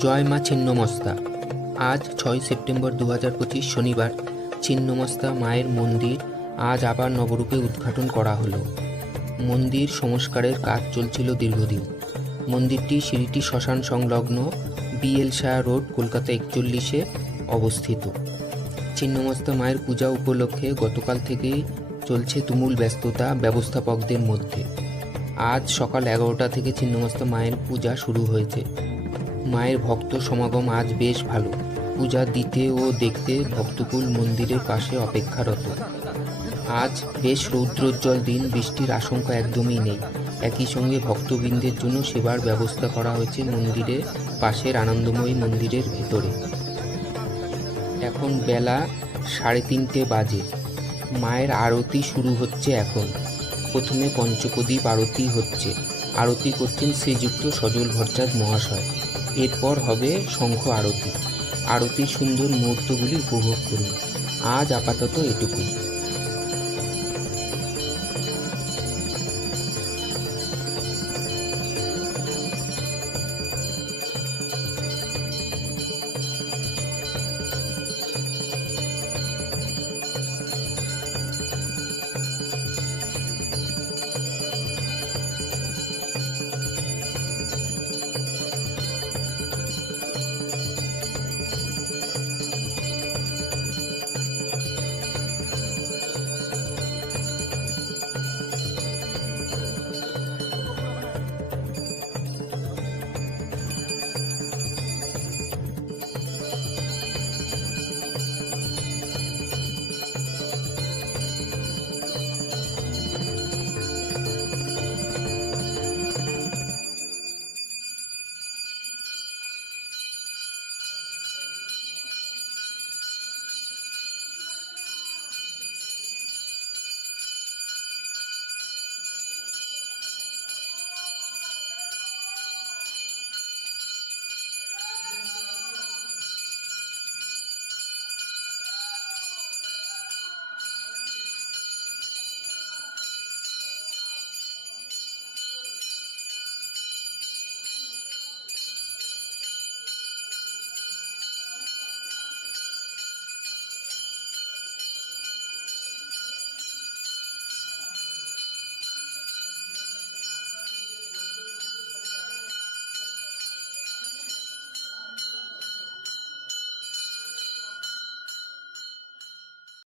জয় মা ছিন্নমস্তা। আজ 6 সেপ্টেম্বর 2025 শনিবার ছিন্নমস্তা মায়ের মন্দির আজ আবার নবরূপে উদ্ঘাটন করা হলো। মন্দির সংস্কারের কাজ চলছিল দীর্ঘদিন। মন্দিরটি সিরিটি শ্মশান সংলগ্ন বিএল শাহ রোড, কলকাতা 41-এ অবস্থিত। ছিন্নমস্তা মায়ের পূজা উপলক্ষে গতকাল থেকেই চলছে তুমুল ব্যস্ততা ব্যবস্থাপকদের মধ্যে। আজ সকাল 11টা থেকে ছিন্নমস্তা মায়ের পূজা শুরু হয়েছে। মায়ের ভক্ত সমাগম আজ বেশ ভালো। পূজা দিতে ও দেখতে ভক্তকুল মন্দিরের পাশে অপেক্ষারত। আজ বেশ রৌদ্রোজ্জ্বল দিন, বৃষ্টির আশঙ্কা একদমই নেই। একই সঙ্গে ভক্তবৃন্দের জন্য সেবার ব্যবস্থা করা হয়েছে মন্দিরের পাশের আনন্দময়ী মন্দিরের ভেতরে। এখন বেলা 3:30 বাজে। মায়ের আরতি শুরু হচ্ছে এখন। প্রথমে পঞ্চপ্রদীপ আরতি হচ্ছে। আরতি করছেন শ্রীযুক্ত সজল ভট্টাচার্য মহাশয়। এরপর হবে শঙ্খ আরতি। আরতির সুন্দর মুহূর্তগুলি উপভোগ করুন। আজ আপাতত এটুকুই।